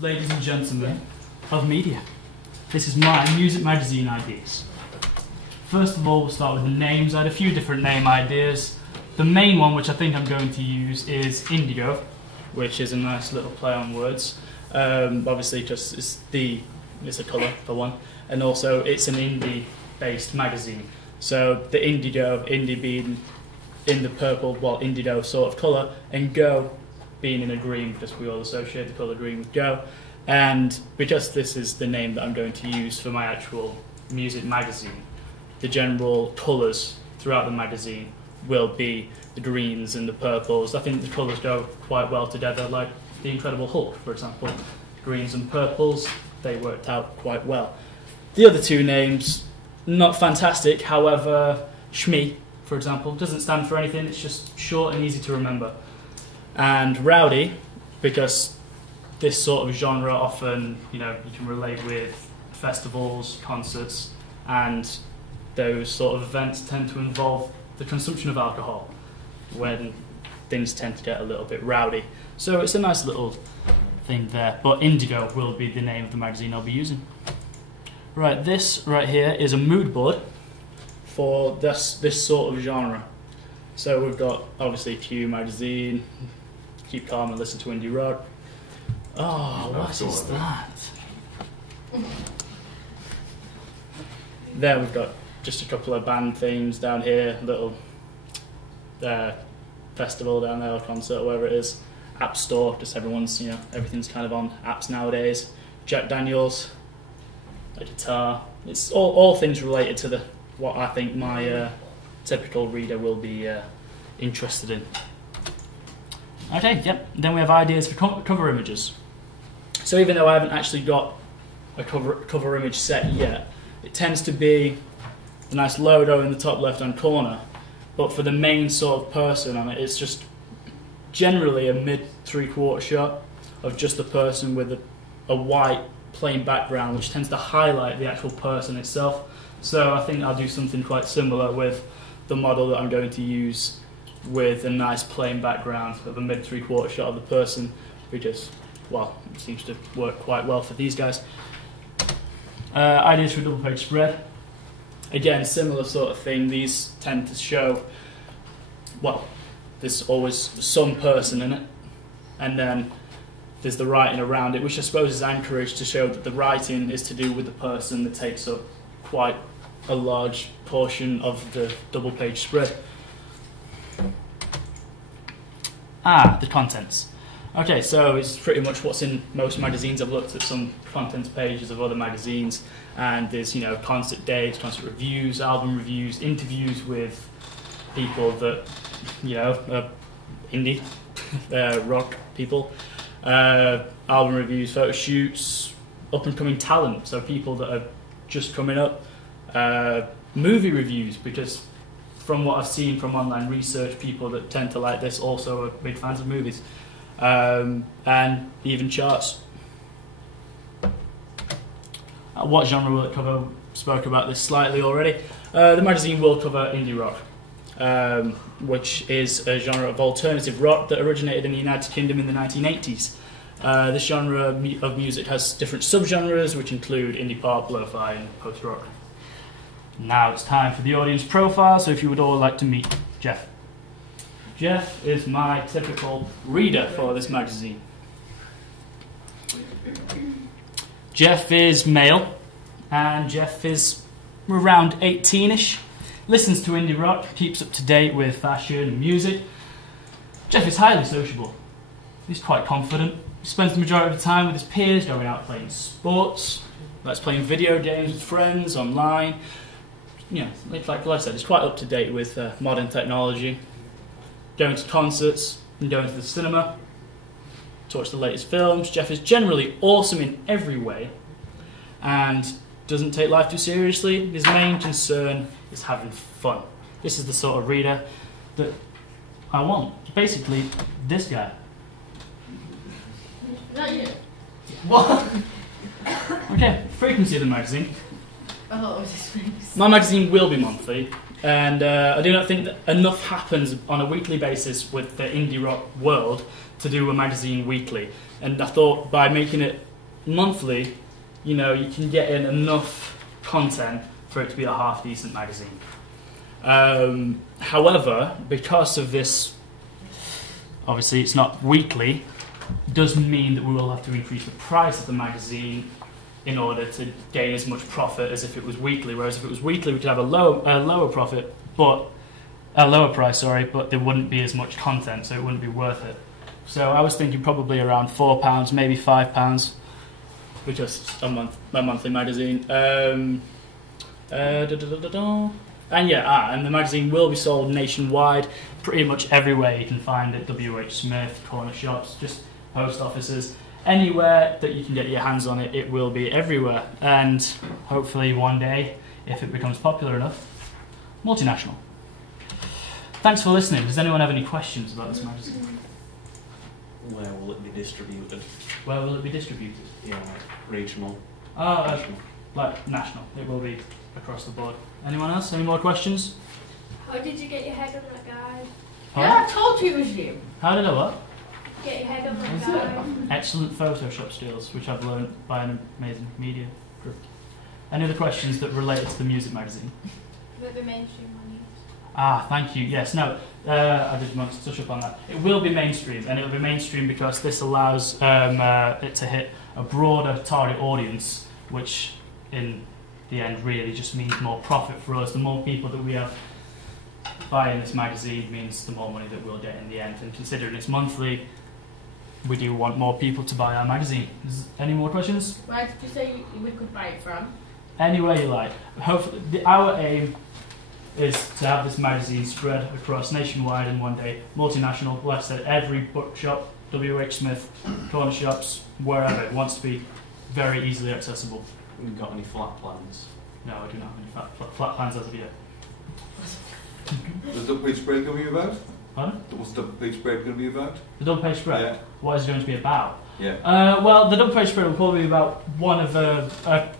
ladies and gentlemen of media. This is my music magazine ideas. First of all, we'll start with the names. I had a few different name ideas. The main one, which I think I'm going to use, is Indigo, which is a nice little play on words. Obviously, just it's a colour for one, and also it's an indie-based magazine. So the indigo, indie being in the purple, well, indigo sort of colour, and go being in a green, because we all associate the colour green with go. And because this is the name that I'm going to use for my actual music magazine, the general colours throughout the magazine will be the greens and the purples. I think the colours go quite well together, like the Incredible Hulk, for example. Greens and purples, they worked out quite well. The other two names, not fantastic, however, Shmi, for example, doesn't stand for anything, it's just short and easy to remember. And Rowdy, because this sort of genre often, you can relate with festivals, concerts, and those sort of events tend to involve the consumption of alcohol, when things tend to get a little bit rowdy. So it's a nice little thing there, but Indigo will be the name of the magazine I'll be using. Right, this right here is a mood board for this sort of genre. So we've got, obviously, Q magazine, keep calm and listen to indie rock. Oh, what is that? There we've got just a couple of band themes down here, little festival down there, or concert, whatever it is. App Store, just everyone's, everything's kind of on apps nowadays. Jack Daniels, a guitar. It's all things related to what I think my typical reader will be interested in. Okay, yep. Then we have ideas for cover images. So even though I haven't actually got a cover image set yet, it tends to be a nice logo in the top left-hand corner. But for the main sort of person on it, it's just generally a mid-3/4 shot of just the person with a white plain background, which tends to highlight the actual person itself. So I think I'll do something quite similar with the model that I'm going to use, with a nice plain background of a mid-3/4 shot of the person, because, well, it seems to work quite well for these guys. Ideas for a double page spread. Again, similar sort of thing. These tend to show, well, there's always some person in it, and then there's the writing around it, which I suppose is anchorage to show that the writing is to do with the person that takes up quite a large portion of the double page spread. The contents. Okay, so it's pretty much what's in most magazines. I've looked at some contents pages of other magazines, and there's, concert dates, concert reviews, album reviews, interviews with people that, are indie, rock people, album reviews, photo shoots, up-and-coming talent, so people that are just coming up, movie reviews, because from what I've seen from online research, people that tend to like this also are big fans of movies, and even charts. What genre will it cover? Spoke about this slightly already. The magazine will cover indie rock, which is a genre of alternative rock that originated in the United Kingdom in the 1980s. This genre of music has different subgenres, which include indie pop, lo-fi, and post-rock. Now it's time for the audience profile, so if you would all like to meet Jeff. Jeff is my typical reader for this magazine. Jeff is male, and Jeff is around 18-ish, listens to indie rock, keeps up to date with fashion and music. Jeff is highly sociable. He's quite confident. He spends the majority of the time with his peers, going out playing sports, likes playing video games with friends, online. Like I said, he's quite up to date with modern technology, going to concerts and going to the cinema to watch the latest films. Jeff is generally awesome in every way and doesn't take life too seriously. His main concern is having fun. This is the sort of reader that I want. Basically, this guy. Not you. What? Okay, frequency of the magazine. Oh, this makes... My magazine will be monthly, and I do not think that enough happens on a weekly basis with the indie rock world to do a magazine weekly. And I thought by making it monthly, you know, you can get in enough content for it to be a half decent magazine. However, because of this, obviously it's not weekly, does mean that we will have to increase the price of the magazine in order to gain as much profit as if it was weekly. Whereas if it was weekly, we could have a lower profit, but a lower price, sorry, but there wouldn't be as much content, so it wouldn't be worth it. So I was thinking probably around £4, maybe £5, for just a monthly magazine. And yeah, and the magazine will be sold nationwide, pretty much everywhere you can find it. WH Smith, corner shops, just post offices, anywhere that you can get your hands on it, it will be everywhere. And hopefully one day, if it becomes popular enough, multinational. Thanks for listening. Does anyone have any questions about this magazine? Where will it be distributed? Where will it be distributed? Yeah, like regional. National. Like national. It will be across the board. Anyone else? Any more questions? How did you get your head on that guy? Yeah, I told you it was you. How did I what? Get your head on that guy. Excellent Photoshop skills, which I've learned by an amazing media group. Any other questions that relate to the music magazine? With the mainstream money. Thank you. Yes, no, I did want to touch up on that. It will be mainstream, and it will be mainstream because this allows it to hit a broader target audience, which in the end really just means more profit for us. The more people that we have buying this magazine means the more money that we'll get in the end. And considering it's monthly, we do want more people to buy our magazine. Any more questions? Where did you say we could buy it from? Anywhere you like. Hopefully, our aim is to have this magazine spread across nationwide in one day, multinational. Like I said, every bookshop, WH Smith, corner shops, wherever it wants to be, very easily accessible. Have you got any flat plans? No, I do not have any flat plans as of yet. What's the page spread going to be about? Pardon? What's the page spread going to be about? The double page spread? Yeah. What is it going to be about? Yeah. Well, the double page spread will probably be about one of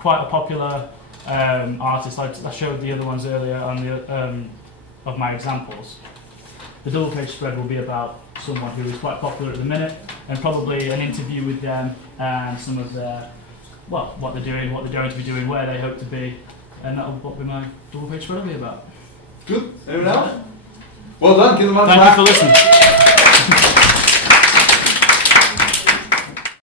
quite a popular artist. I showed the other ones earlier on the of my examples. The double page spread will be about someone who is quite popular at the minute, and probably an interview with them and some of their, well, what they're doing, what they're going to be doing, where they hope to be, and that'll what my double page spread will be about. Good. Anyone else? Well done. Give them a Thank you for listening.